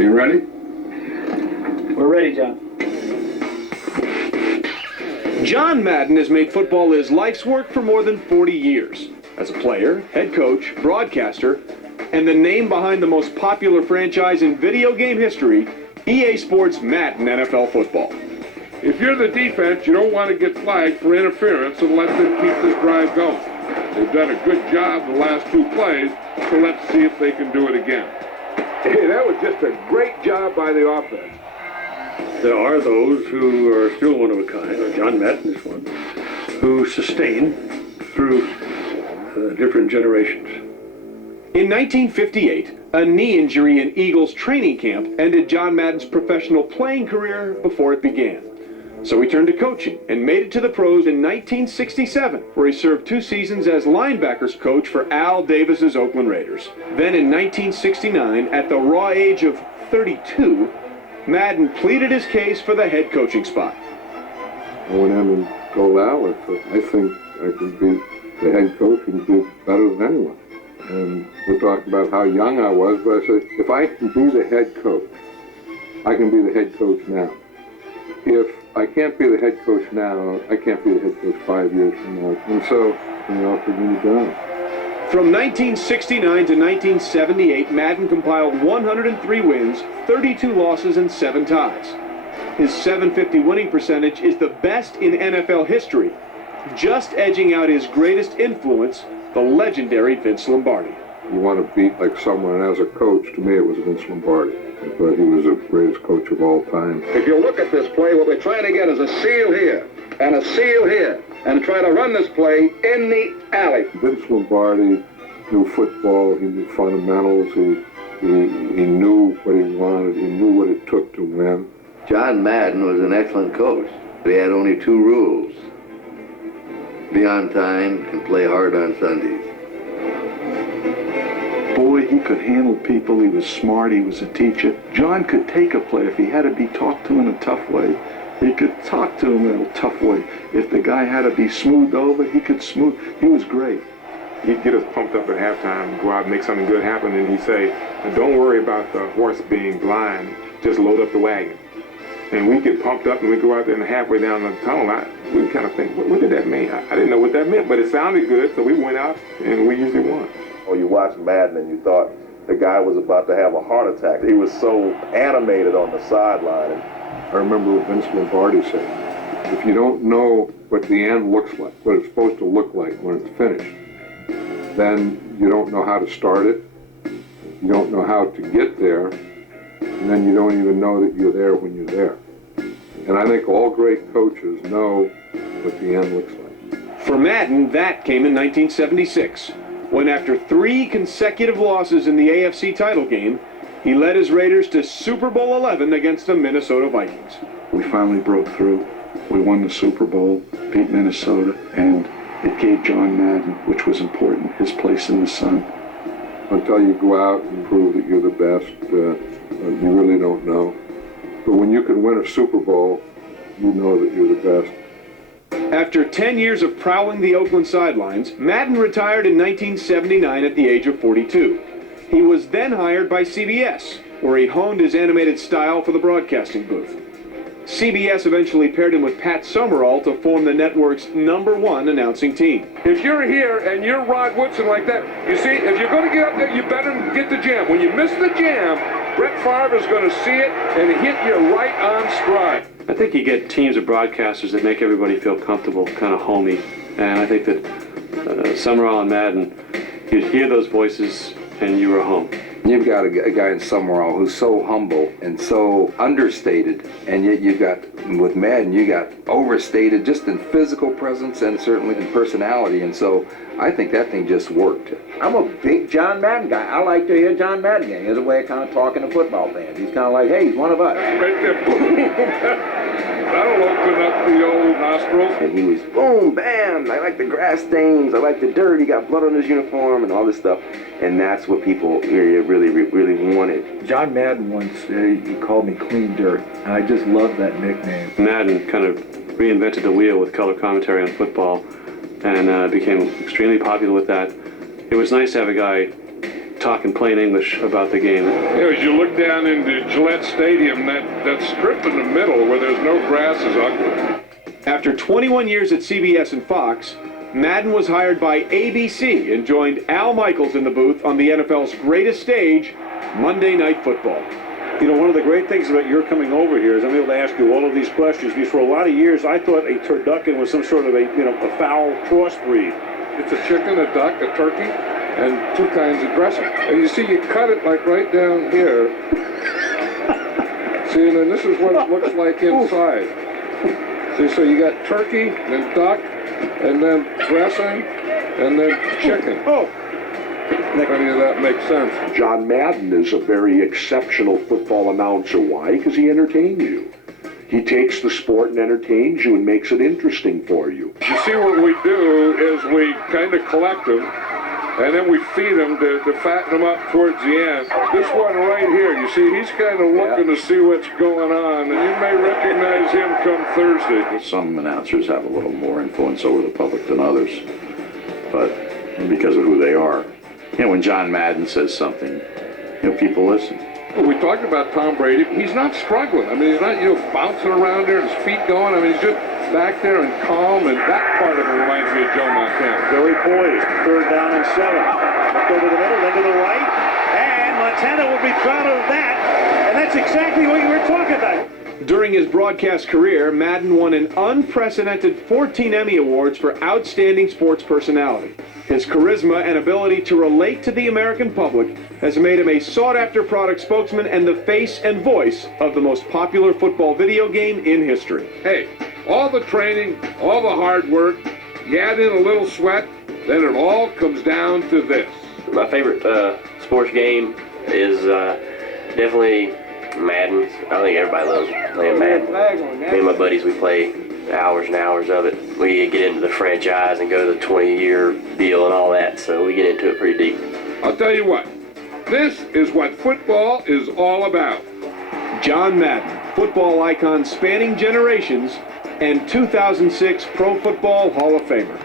You ready? We're ready, John. John Madden has made football his life's work for more than 40 years. As a player, head coach, broadcaster, and the name behind the most popular franchise in video game history, EA Sports Madden NFL Football. If you're the defense, you don't want to get flagged for interference and let them keep this drive going. They've done a good job the last 2 plays, so let's see if they can do it again. Hey, that was just a great job by the offense. There are those who are still one of a kind, or John Madden is one, who sustain through different generations. In 1958, a knee injury in Eagles training camp ended John Madden's professional playing career before it began. So he turned to coaching and made it to the pros in 1967, where he served 2 seasons as linebackers coach for Al Davis's Oakland Raiders. Then in 1969, at the raw age of 32, Madden pleaded his case for the head coaching spot. I went in and told Al, I think I can be the head coach and do better than anyone. And we talked about how young I was, but I said, if I can be the head coach, I can be the head coach now. If I can't be the head coach now, I can't be the head coach 5 years from now. And so they offered me the job. From 1969 to 1978, Madden compiled 103 wins, 32 losses, and 7 ties. His .750 winning percentage is the best in NFL history, just edging out his greatest influence, the legendary Vince Lombardi. You want to beat like someone, and as a coach, to me it was Vince Lombardi. I thought he was the greatest coach of all time. If you look at this play, what we're trying to get is a seal here and a seal here, and try to run this play in the alley. Vince Lombardi knew football, he knew fundamentals, he knew what he wanted, he knew what it took to win. John Madden was an excellent coach. He had only 2 rules. Be on time and play hard on Sundays. Boy, he could handle people. He was smart. He was a teacher. John could take a player if he had to be talked to in a tough way. He could talk to him in a tough way. If the guy had to be smoothed over, he could smooth. He was great. He'd get us pumped up at halftime, go out and make something good happen, and he'd say, don't worry about the horse being blind, just load up the wagon. And we get pumped up and we go out there and halfway down the tunnel, we kind of think, what did that mean? I didn't know what that meant, but it sounded good, so we went out and we usually won. Or you watched Madden and you thought the guy was about to have a heart attack. He was so animated on the sideline. I remember what Vince Lombardi said, if you don't know what the end looks like, what it's supposed to look like when it's finished, then you don't know how to start it, you don't know how to get there, and then you don't even know that you're there when you're there. And I think all great coaches know what the end looks like. For Madden, that came in 1976, when after 3 consecutive losses in the AFC title game, he led his Raiders to Super Bowl 11 against the Minnesota Vikings. We finally broke through. We won the Super Bowl, beat Minnesota, and it gave John Madden, which was important, his place in the sun. Until you go out and prove that you're the best, you really don't know. But when you can win a Super Bowl, you know that you're the best. After 10 years of prowling the Oakland sidelines, Madden retired in 1979 at the age of 42. He was then hired by CBS, where he honed his animated style for the broadcasting booth. CBS eventually paired him with Pat Summerall to form the network's #1 announcing team. If you're here and you're Rod Woodson like that, you see, if you're going to get up there, you better get the jam. When you miss the jam, Brett Favre is going to see it and hit you right on stride. I think you get teams of broadcasters that make everybody feel comfortable, kind of homey. And I think that Summerall and Madden, you'd hear those voices and you were home. You've got a guy in Summerall who's so humble and so understated, and yet you got, with Madden, you got overstated just in physical presence and certainly in personality, and so I think that thing just worked. I'm a big John Madden guy. I like to hear John Madden game. He has a way of kind of talking to football fans. He's kind of like, hey, he's one of us. Right there. That'll open up the old nostrils. And he was boom, bam, I like the grass stains, I like the dirt, he got blood on his uniform and all this stuff. And that's what people really wanted. John Madden once, he called me Clean Dirt, and I just love that nickname. Madden kind of reinvented the wheel with color commentary on football and became extremely popular with that. It was nice to have a guy talking plain English about the game. As you look down into Gillette Stadium, that strip in the middle where there's no grass is ugly. After 21 years at CBS and Fox, Madden was hired by ABC and joined Al Michaels in the booth on the NFL's greatest stage, Monday Night Football. You know, one of the great things about your coming over here is I'm able to ask you all of these questions, because for a lot of years I thought a turducken was some sort of a foul crossbreed. It's a chicken, a duck, a turkey, and two kinds of dressing. And you see, you cut it like right down here. See, and then this is what it looks like inside. See, so you got turkey, then duck, and then dressing, and then chicken. If any of that makes sense. John Madden is a very exceptional football announcer. Why? Because he entertains you. He takes the sport and entertains you and makes it interesting for you. You see, what we do is we kind of collect them, and then we feed them to fatten them up towards the end. This one right here, you see, he's kind of looking to see what's going on, and you may recognize him come Thursday. Some announcers have a little more influence over the public than others, but because of who they are. You know, when John Madden says something, people listen. We talked about Tom Brady. He's not struggling. I mean, he's not, bouncing around there and his feet going. I mean, he's just back there and calm, and that part of it reminds me of Joe Montana. Very poised. 3rd down and 7. Up over the middle, then to the right. And Montana will be proud of that. And that's exactly what you were talking about. During his broadcast career, Madden won an unprecedented 14 Emmy Awards for Outstanding Sports Personality. His charisma and ability to relate to the American public has made him a sought-after product spokesman and the face and voice of the most popular football video game in history. Hey, all the training, all the hard work, you add in a little sweat, then it all comes down to this. My favorite sports game is definitely Madden. I think everybody loves playing Madden. Me and my buddies, we play hours and hours of it. We get into the franchise and go to the 20-year deal and all that, so we get into it pretty deep. I'll tell you what, this is what football is all about. John Madden, football icon spanning generations, and 2006 Pro Football Hall of Famer.